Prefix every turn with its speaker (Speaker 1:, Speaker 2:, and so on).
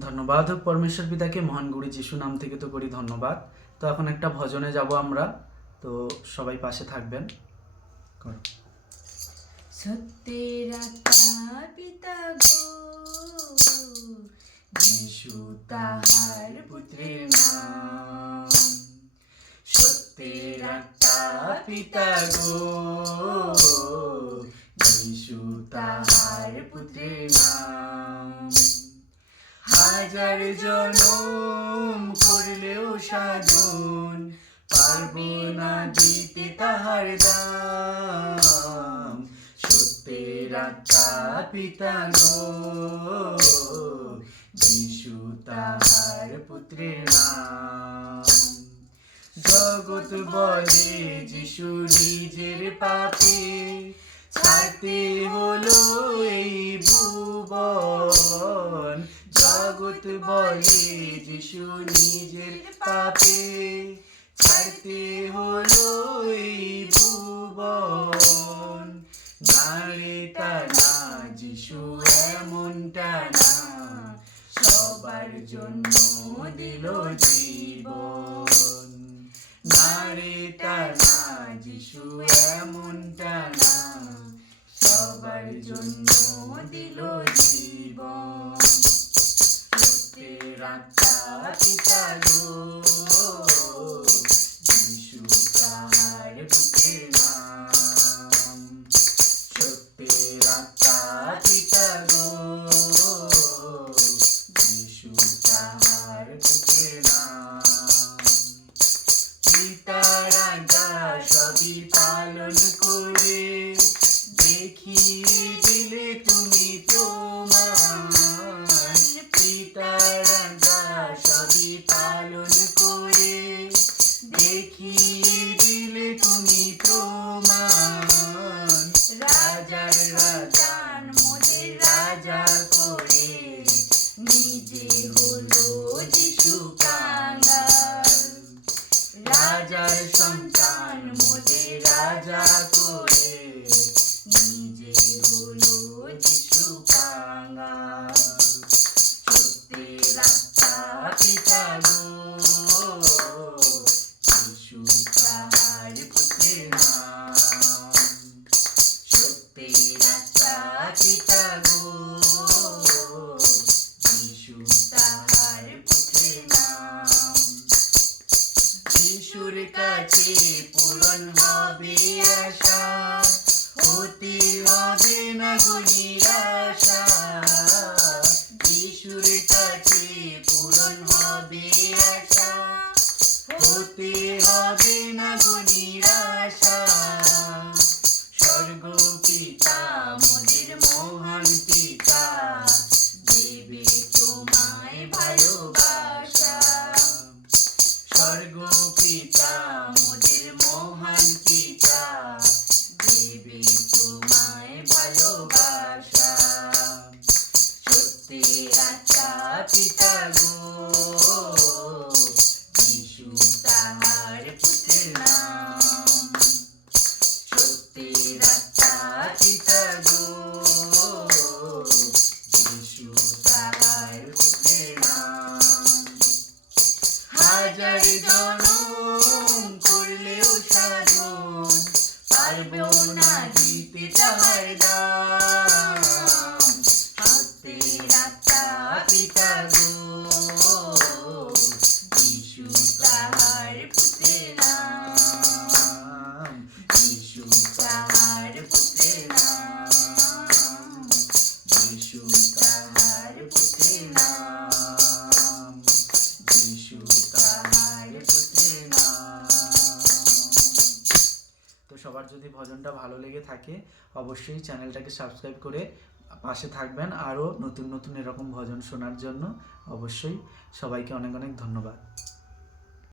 Speaker 1: ধন্যবাদ। পরমেশ্বর পিতাকে মহান গুরু যিশু নাম থেকে তো করি ধন্যবাদ। তো এখন একটা ভজনে যাব আমরা। তো সবাই পাশে থাকবেন। করো।
Speaker 2: সত্যের পিতা গো, যিশু তাহার পুত্রের নাম।
Speaker 1: সত্যের পিতা গো, যিশু তাহার পুত্রের হাজার জনম করলেও সাধন পারব না দিতে তাহার দাম। সত্যের আত্মা পিতা গো, যিশু তাহার পুত্রের নাম। জগৎ বলে যিশু নিজের পাপে, ছাড়তে হলো এই ভুবন। জগৎ বলে যিশু নিজের পাপে ছাড়তে হলো এই ভুবন। নারে টানা, যিশু এমনটা না সবার জন্য দিল জীবন। নারে টানা, যিশু এমনটা না সবার জন্য দিল জীবন। সত্যের আত্মা পূরণ হবে আশা হতে হবে না গো আশা। যিশুর কাছে পূরণ পিতা গো। যিশু তাহার নাম। সত্যের আত্মা পিতা গো। যিশু তাহার নাম। হাজার জনম করলেও সাধন পারব না দিতে তাহার দাম সবার যদি ভজনটা ভালো লেগে থাকে অবশ্যই চ্যানেলটাকে সাবস্ক্রাইব করে পাশে থাকবেন আরও নতুন নতুন এরকম ভজন শোনার জন্য অবশ্যই সবাইকে অনেক অনেক ধন্যবাদ।